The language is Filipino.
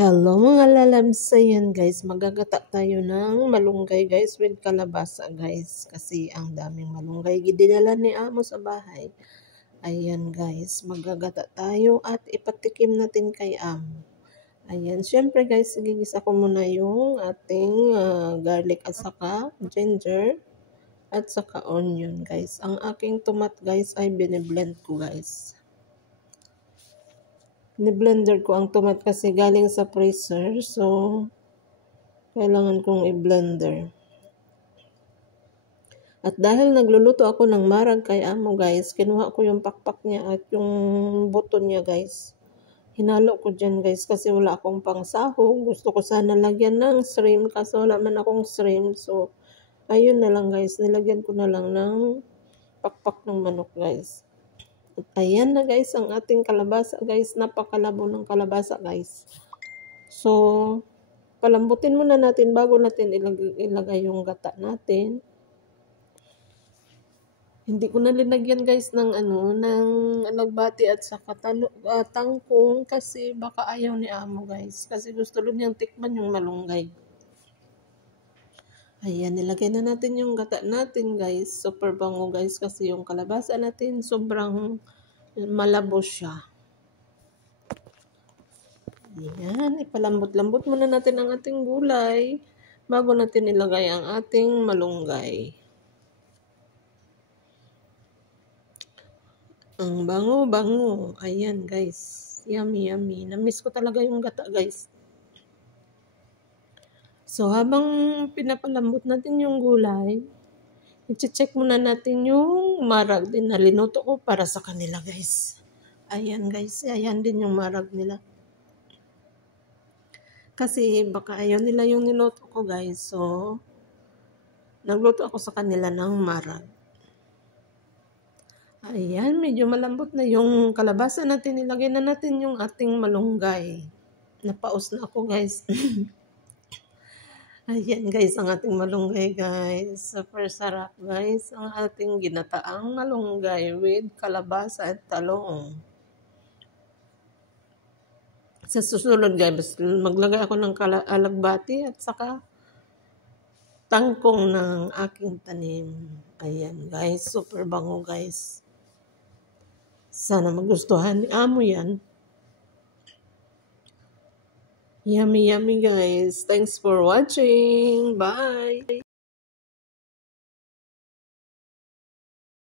Hello mga lalabs, ayan guys, magagata tayo ng malunggay guys with kalabasa guys. Kasi ang daming malunggay dinala ni amo sa bahay. Ayan guys, magagata tayo at ipatikim natin kay amo. Ayan, syempre guys, igigisa ko muna yung ating garlic at saka ginger at saka onion guys. Ang aking tomat guys ay biniblend ko guys. Ni-blender ko ang tomat kasi galing sa freezer. So, kailangan kong i-blender. At dahil nagluluto ako ng marag kay amo guys, kinuha ko yung pakpak niya at yung buto niya guys. Hinalo ko dyan guys kasi wala akong pangsahog. Gusto ko sana lagyan ng shrimp kasi wala man akong shrimp. So, ayun na lang guys. Nilagyan ko na lang ng pakpak ng manok guys. At ayan na guys ang ating kalabasa guys. Napakalabo ng kalabasa guys. So, palambutin muna natin bago natin ilagay yung gata natin. Hindi ko na linagyan guys ng ng alagbati at saka tangkong kasi baka ayaw ni amo guys. Kasi gusto lang niyang tikman yung malunggay. Ayan, nilagay na natin yung gata natin guys. Super bango guys kasi yung kalabasa natin sobrang malabo siya. Ayan, ipalambot-lambot muna natin ang ating gulay bago natin ilagay ang ating malunggay. Ang bango-bango. Ayan guys. Yummy, yummy. Namiss ko talaga yung gata guys. So habang pinapalambot natin yung gulay, i-check muna natin yung marag din na linuto ko para sa kanila guys. Ayan guys. Ayan din yung marag nila. Kasi baka ayaw nila yung niluto ko guys. So, nagluto ako sa kanila ng marag. Ayan, medyo malambot na yung kalabasa natin. Ilagay na natin yung ating malunggay. Napaus na ako guys. Ayan guys, ang ating malunggay guys. Super sarap guys. Ang ating ginataang malunggay with kalabasa at talong. Sa susunod guys, maglagay ako ng alagbati at saka tangkong ng aking tanim. Ayan guys, super bango guys. Sana magustuhan ni amo yan. Yummy, yummy guys. Thanks for watching. Bye.